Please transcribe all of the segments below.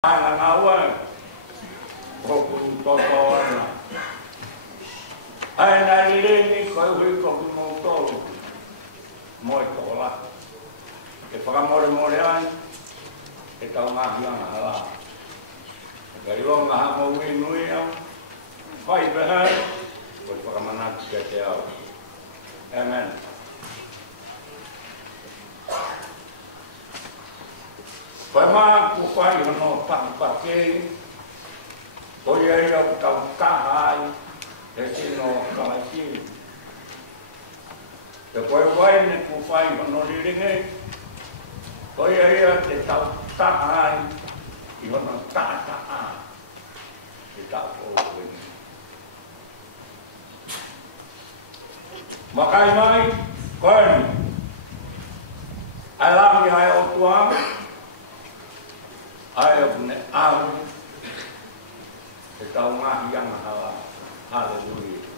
Ana nawa ko toto ana ana leni ko hui ko mo to mo to la e para more ai e ta nga hiana ala ka ilo nga mo wi nui au vai beha ko para manat ke te au amen. Pama ku fai no pampake o ia ia ka kahai e sino kamaki te koe wai ne ku fai no liringe o ia ia te tau tahai i hono tataa te tau o wini makai mai koe alami ai o tuam ai ne au te tau ngahi anga hala hallelujah.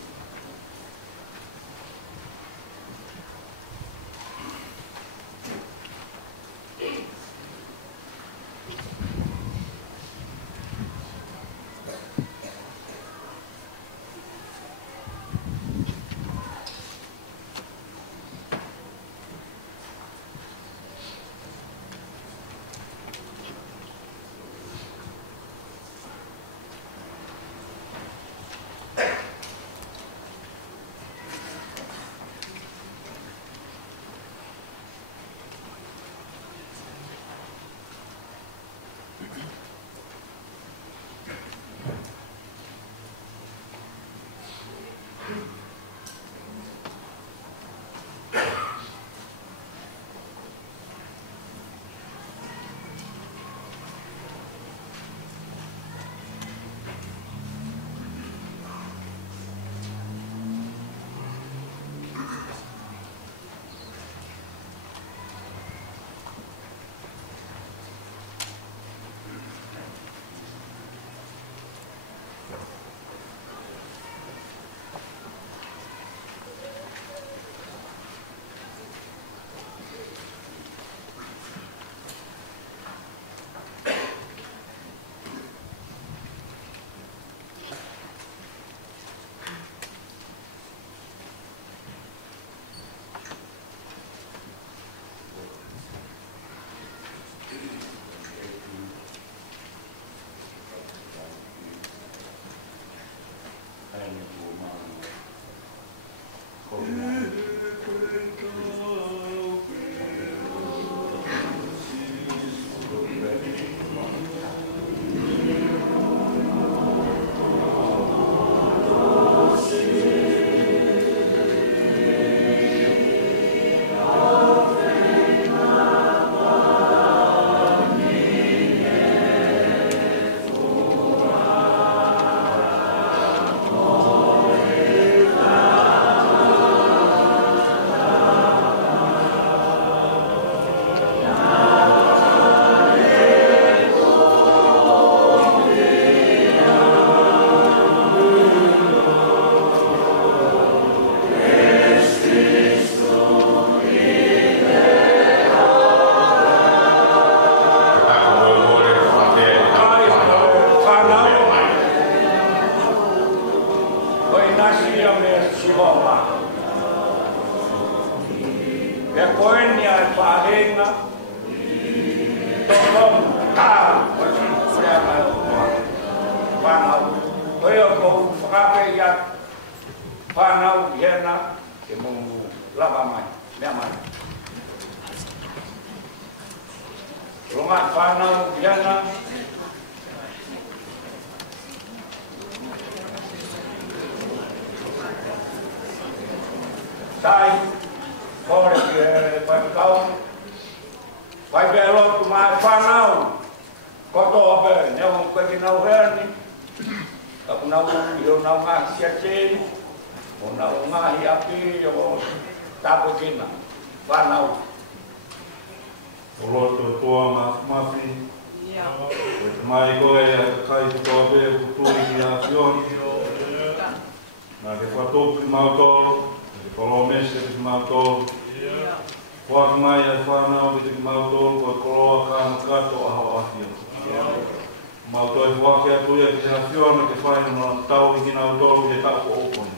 Mau toi whake atu ia ki sena whiona ke whae no tau i kina utolu ke tau ko oponi.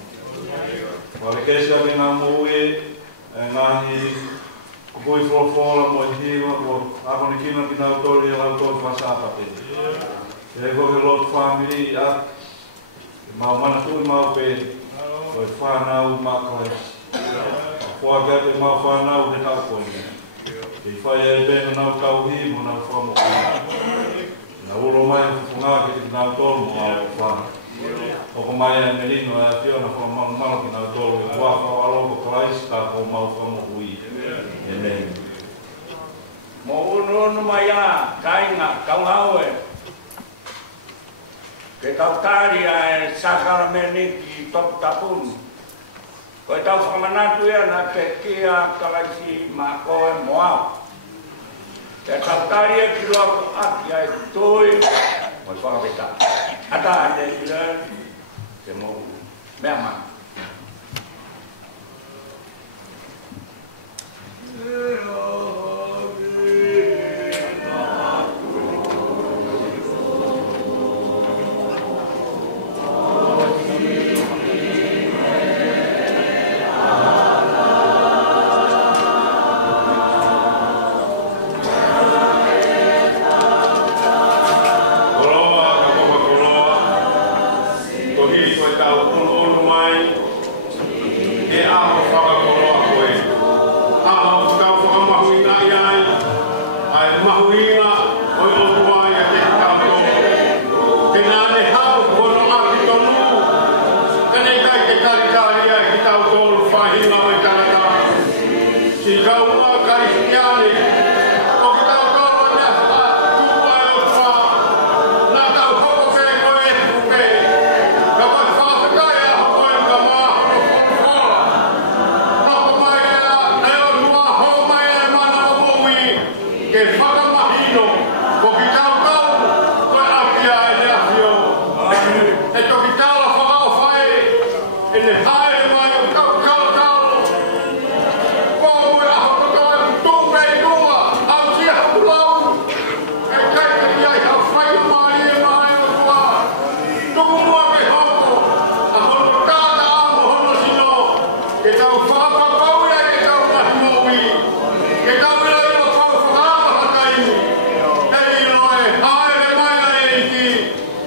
Wale kesia ki ngā mui ngāhi kukui wholofola mo i hiwa ko akoni kina ki ngā utolu i lau toi whasapate. E koe lot family at mau mana tui mau pe koe whanau makalesi. Whake atu mau whanau ke tau koe. Ke whae e pēna nau tau hi mo nau whamokai. Na ulo mai funga ke te nau tolu mo au whana. Oko mai e merino e whiona wha mana ki nau tolu e waka o aloko Christ ka ko mau whamo hui. E nei. Mo unu mai a kainga kaungau e. Ke tau tari a sakara meni ki top tapun. Ko tau whamanatu ia na te kia kalaisi ma koe moau. Te tau e ki roa aki ai tui, mo i whakapeta. Ata ane i rea, te mo mea mana.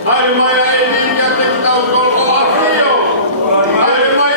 Ai mai ai ni ka te ki tau ko o afio. Ai mai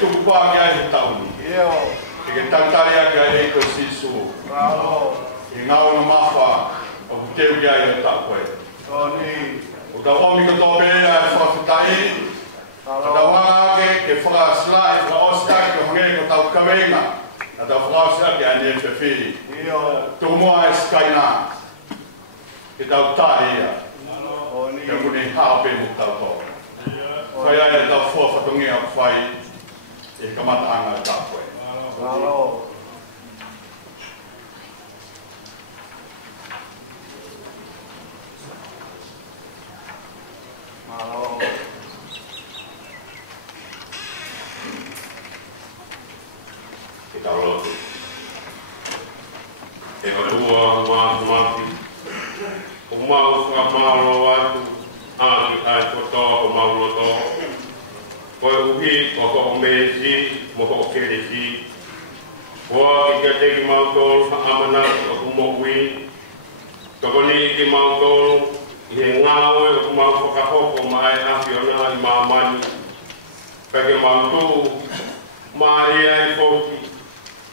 tuku pāki ai he tauni. E ke tautari ake ai e ko sisu. E ngau na mawha o kuteu ki ai e tau koe. O ta omi ko tō pērea e whawhitai. O ta wanga ake ke whakasla e whaostai ko hange ko tau kawenga. A ta whakasla ke ane e whiwhi. Tuku mua e skaina. Ke tau tae ia. Ke mune hape mu tau tō. Whai ai e tau whawhatongi a whai e kamata anga e tau koe. Ke tau lotu. E watua mati. O mau whakamaro atu. Aki ai koto o mauloto. Koe uhi o ko o mesi mo ko o keresi. Koa ki ka teki mautolu haamana o kumokui. Tokoni ki mautolu i he ngāoe o kumau whakahoko mai ahi o nā i māmani. Pake mautu maari ai whoki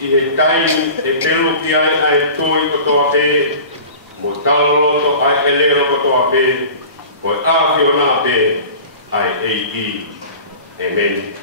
i he taimi e peru ki ai ai tui kotoa pē. Mo taloloto ai elero kotoa pē. Koe ahi o nā pē ai eiki. Amen.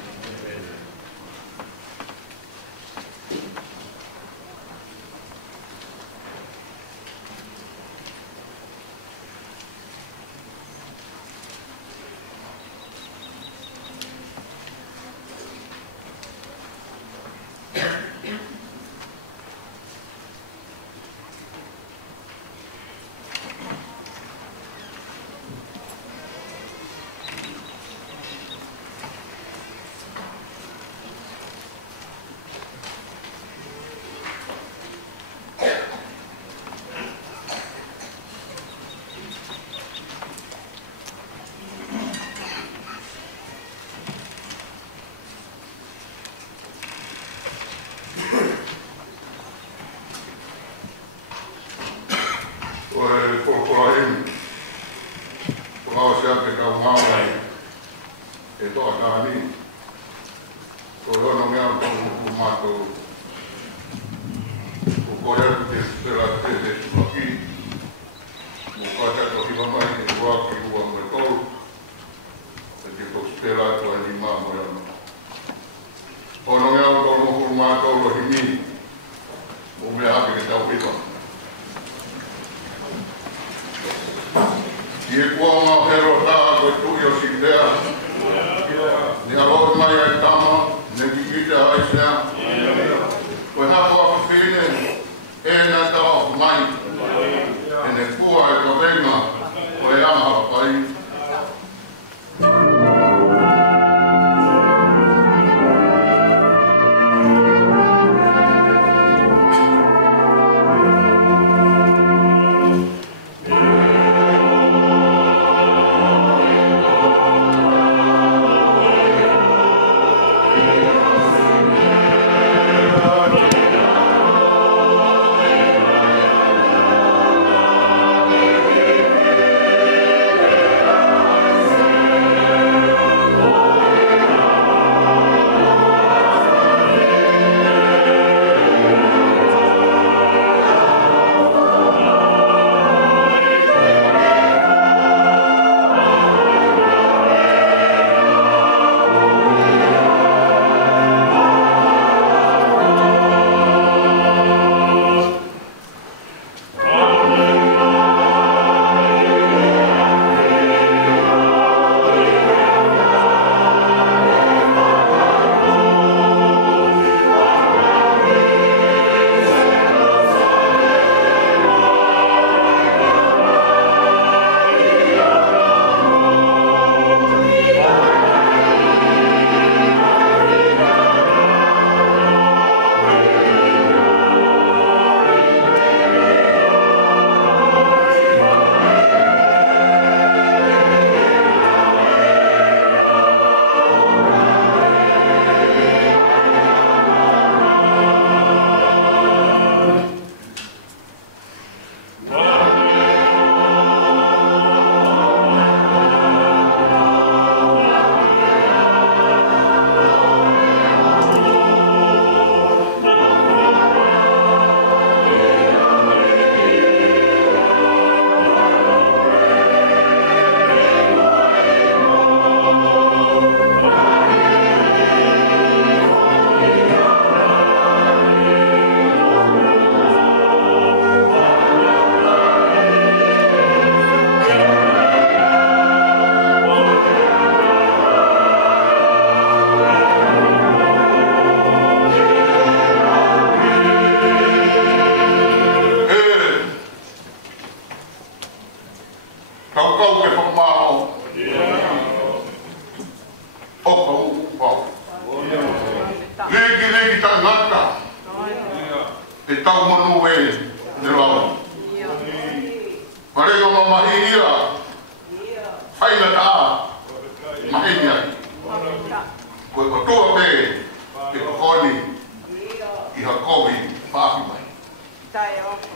o ka pau. Legi ta ngata. E tau manu e ne lau. Marega mamahia. Whainga ta. Mahenia. Koe katoa me. E kakoni. I hakovi. Whaahi mai. Tai o.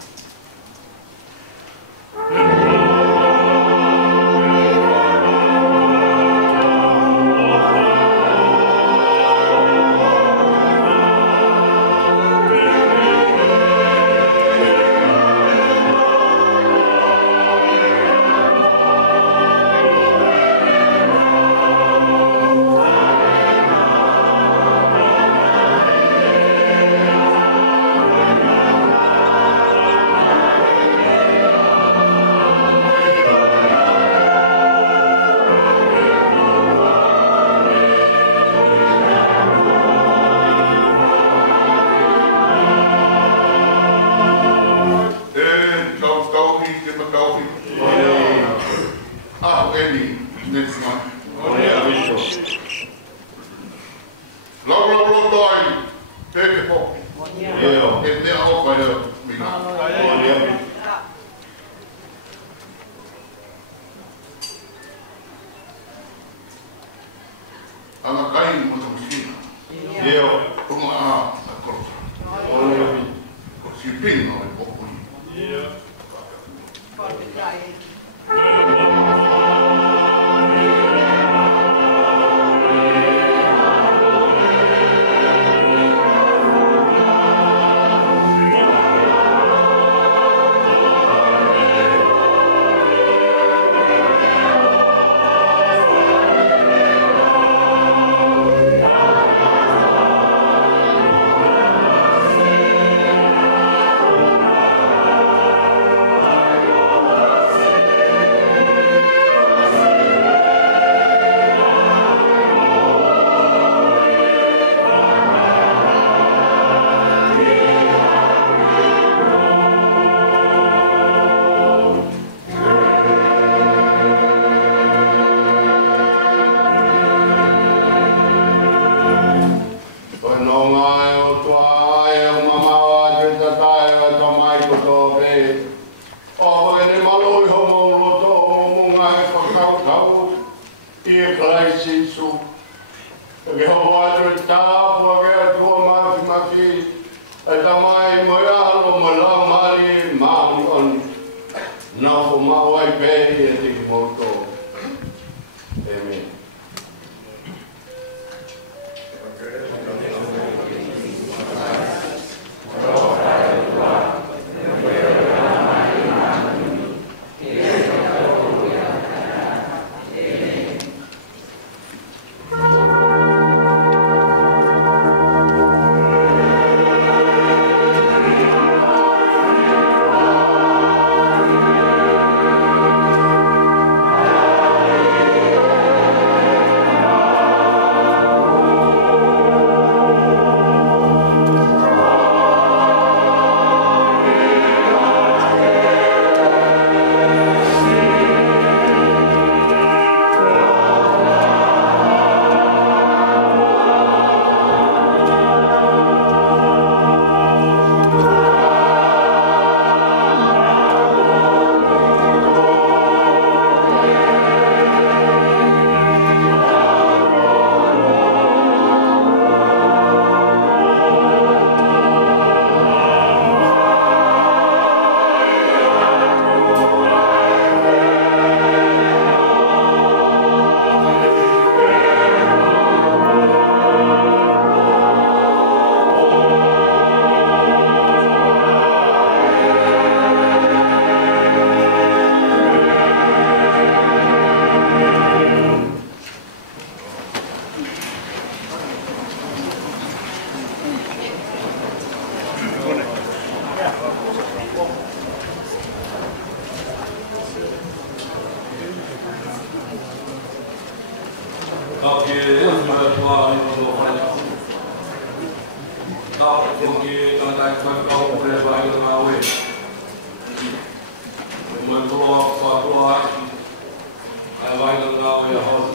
Ai vai dar uma olhada.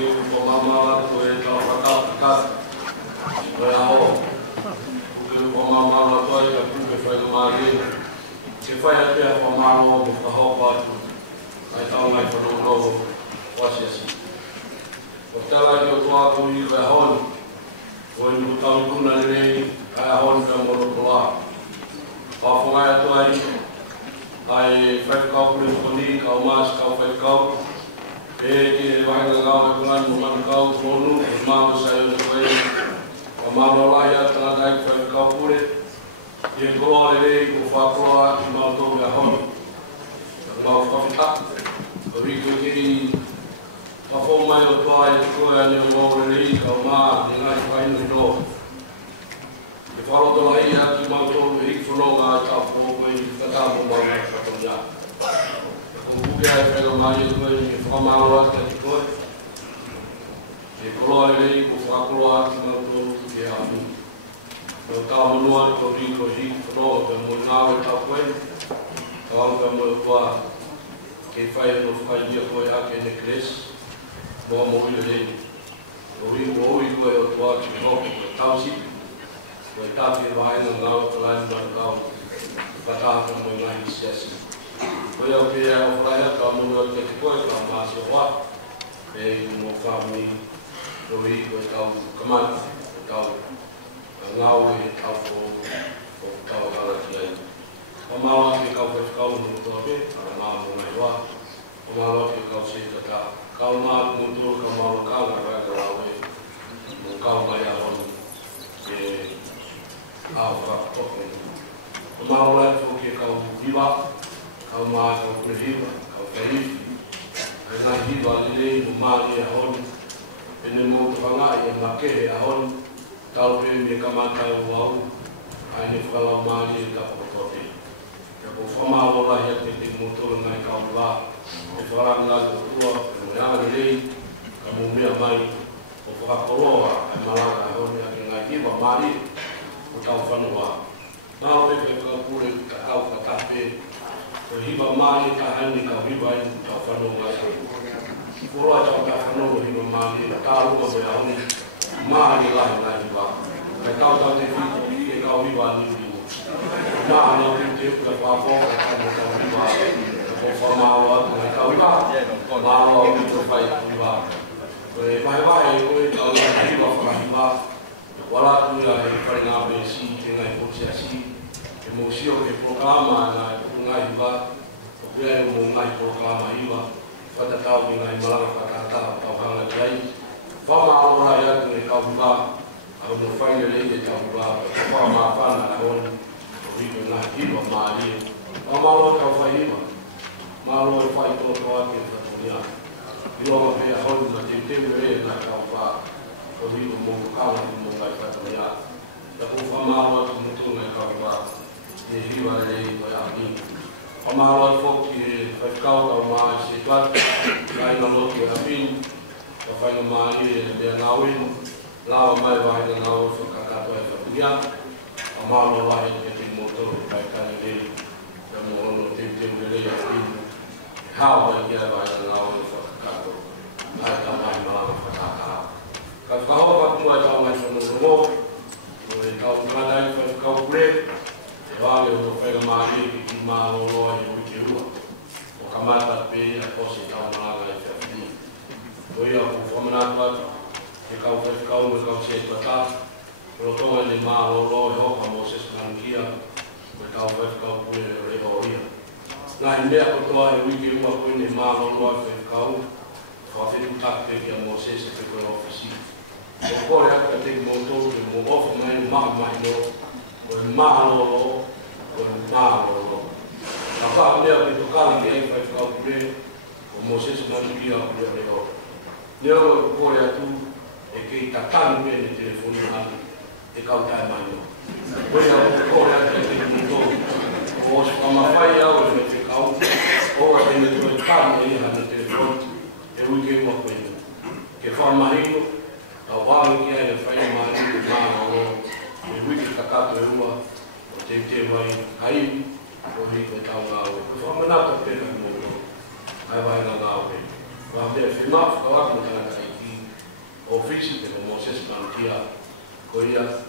que o mamá foi para foi a o que o mamá foi que foi no marinho que foi até a mamá o que a roupa aí tá mais para o novo quase assim o tela que eu tô a comer vai rolo foi no tal do na lei a rolo da monopolar a fumar tô aí vai ficar por isso ao mais cal vai ficar que vai legal com lá no mancau trono os maus saiu depois a mão lá já tá daí vai ficar por e agora ele o fato que mal tô me arrumando mal ficar eu vi que a forma eu tô aí com ele o ele calma e lá vai no do e falou do lá já que mal tô me falou lá tá pouco e tá bom para já o que é pelo mais de forma lá que foi e colou ele o fato lá que mal tô que a mim eu estava no ano que eu vim hoje falou que eu não estava com ele então eu vou que faz no dia foi aqui na cresce bom morrer dele eu vim hoje eu estou aqui no tal sítio eu estava vai no lá lá no tal para cá como lá em Ciência foi o que eu falei que a mulher que foi para mais o lá e no família eu vi que tal comando tal lá e tal o tal galera o mal que eu vou ficar no tope a mal mais lá o mal que eu sei que tá calma muito calma calma vai lá o calma já onde o mal é porque calma viva calma com viva calma feliz na viva ali no mal é onde ele não vai lá e na que é onde talvez me camata o ao aí ele fala o mal e tá por tope o formal lá já tem motor na calma e falar na tua já lei como minha mãe o facolor a malaga onde aqui na viva mari o tal fanua não tem que por cacau café o riba mari tá hani ka riba aí tal fanua por lá tá fanua riba mari tá o que é onde mari lá na riba cacau tá de que cacau riba ali não tem que falar vou formar o outro vai formar o outro vai wala tu ya para na besi tenga negosiasi emosio que proclama na tunga iba o que é o ngai proclama iba fata tau na imala kata tau hanga dai fama ora ya tu e tau ba au no fai le de tau ba fama fana na on o rico na iba mali fama lo tau fai iba malo fai to to ake fatonia ilo ma pe a hon na te le na tau ba o rico mo kala mo ngai fatonia da ko fama lo mo to na tau ba e riva le ko ya ni fama lo fo ki fai kau ma se pat ai no lo ke apin o fai no ma ni de na win la mai vai na o fo ka to e fatonia fama lo vai ke mo to kai ka le da mo no te le ya ni how I get by the law of Cato. I don't mind the law of Cato. Because the whole of my time from the war, we talk about it for the corporate, the value of the money, the man or law, which you or come out that pay a posit on our life. We are from another, the corporate count will come say to attack, Roton and the man or law, Hoka Moses Mangia, without what corporate or here. Na mea kotoa e wiki ua koe ne mālo loa whekau, whawhetu take ki a Moses e koe ofisi. O kore aka te moto ke mo ofu mai maha mai no, o e mālo lo, o e mālo lo. Na wha mea ke tokali ki ai whekau kure, o Moses Mangia kure reo. Nea o kore atu e kei tatani me ne telefoni atu, e kau tae mai no. Koe a kore aka te moto, o se whamawhai au e me o a tene tu e tāne e hana telefoni e uike ua koe ke whamahino tau wāme ki ai e whai mahino e māna o e uike takato e ua o te te wai hai o hiko e tau ngā ue e whamanata pēka ki mō ai wai ngā ngā ue wā mea whenā whakawaka mo tāna kai ki fisi te mo se spantia ko ia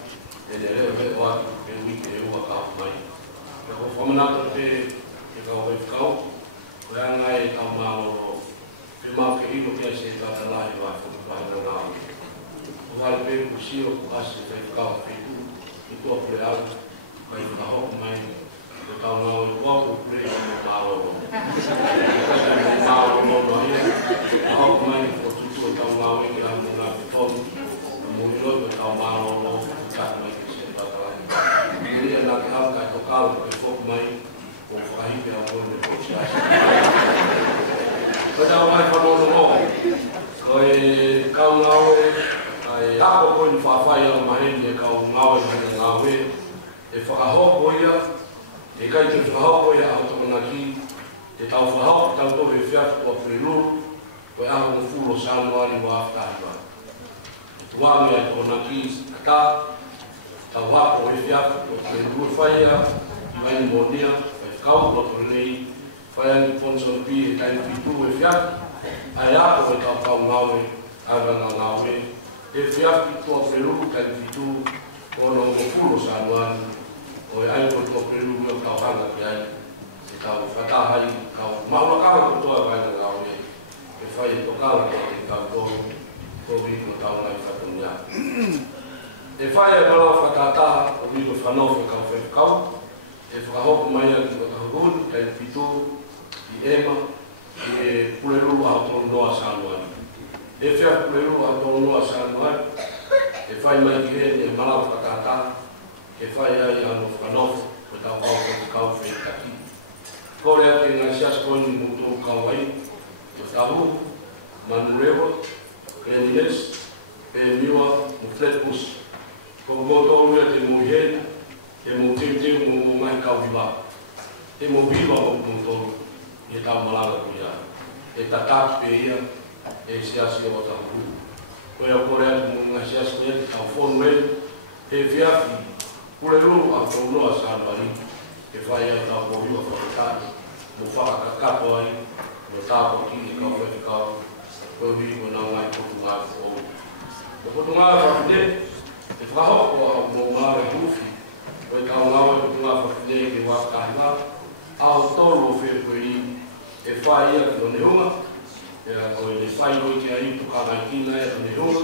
e le re o atu e ui ke ua ka mai e ko whamanata te e kau hoi whakau ko ea ngai e tau mao pe mau ke ilo kia se tata lahi wa whakapahi na ngā o wale pe ku sio ku ase te whakau whetu i tua pule au kai whakahoku mai ko tau ngau e kua ku pule i mo mao o mao o no ia whakahoku mai ko tutu o tau ngau e ki a mo ngā whetonu mo ilo ko tau mao o no whakau mai ki se tata lahi ia nā ke hau kai tokalo ko e whoku mai o whakahipe a mo ne ko si ase ko tau mai whanono mo ko e kau ngau e ai ako ko ni whawhai ala maheni e kau ngau e maheni ngau e e whakahoko ia e kai te whakahoko ia aho toko naki te tau whakahoko tau tohe whiatu o Priluru ko e aho mo fulo sanuari wa aftahiwa e tuangi ai toko naki kata tau hako e whiatu o Priluru whaia i waini monia e whakau o Prilei whaia ni Ponson P e kai whitu e whiatu ai ako e tau kau ngau e awanga ngau e e whiaki toa Priluru kai whitu ono mo fulo sanuari o e ai ko toa Priluru e tau hanga ki ai e tau whatahai kau maua kara ko toa kaina ngau e e whai e tokala ki e tau toa ko wiko tau ngai whatonia e whai e mara whatataha o wiko whanofa kau whewhikau e whakahoku mai a ki whakahurun kai whitu i ema e Priluru a tonu noa sanuari e whia Priluru a tonu noa sanuari e whai mai ki e mara whatataha e whai ai ano whanofa ko tau kau whewhikau whewhikaki kore ake ngā siaskoni mūtou kau ai o tahu Manurewa Krenines e miwa mo Flatbush ko mūtou rea te muheni e mo teu mo mai kau viva e mo viva o mūtou e tau malanga ku ia e tataki pe ia e siasi o tahu ko ea kore ake mo ngā siaskoni te tau whonu e whiaki Priluru a tau noa sanuari e whai ai tau kōhiwa whakataki mo whakakapo ai mo tāpo ki e kau whewhikau kōhi mo nā ngai kotunga o mo kotunga whakine e whakahoko a mo māre huwhi o e tau ngawa kotunga whakine ke wakahinga aho tōro whewhoi e whai ia ki o nehunga e a koe ne whai roi ki a itu kāngai kina e o nehunga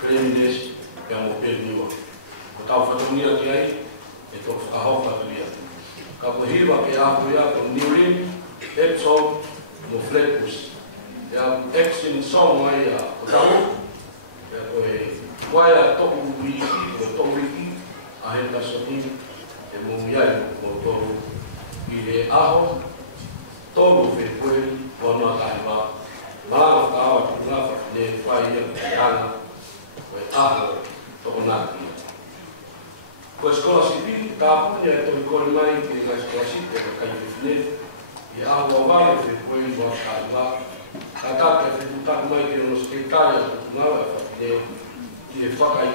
Krenines e a mo pēniwa ko tau whatonia ki ai e tō whakahoko atuia ka pohiwa ke apu ia ko Nirin, Epsom, mo Flatbush. Ia Exin Song ai a o tau, ia ko e waia toku wiki, mo toku wiki, a he tasoni, e mo miai mo toru. I he aho, toru whi koe, o noa tahiwa, marama whakawa ki ngā whakine, whai ia ki hanga, ko e aho, toko nāki. Ko skola sipi tāpuni e toi kore mai ki ngā skola sipi e kai whiwhine i aho wale whi koe i mua kāiwa ka tāpe e whiwhutaku mai ki no sketaria ngāwa e whakine ki e whakai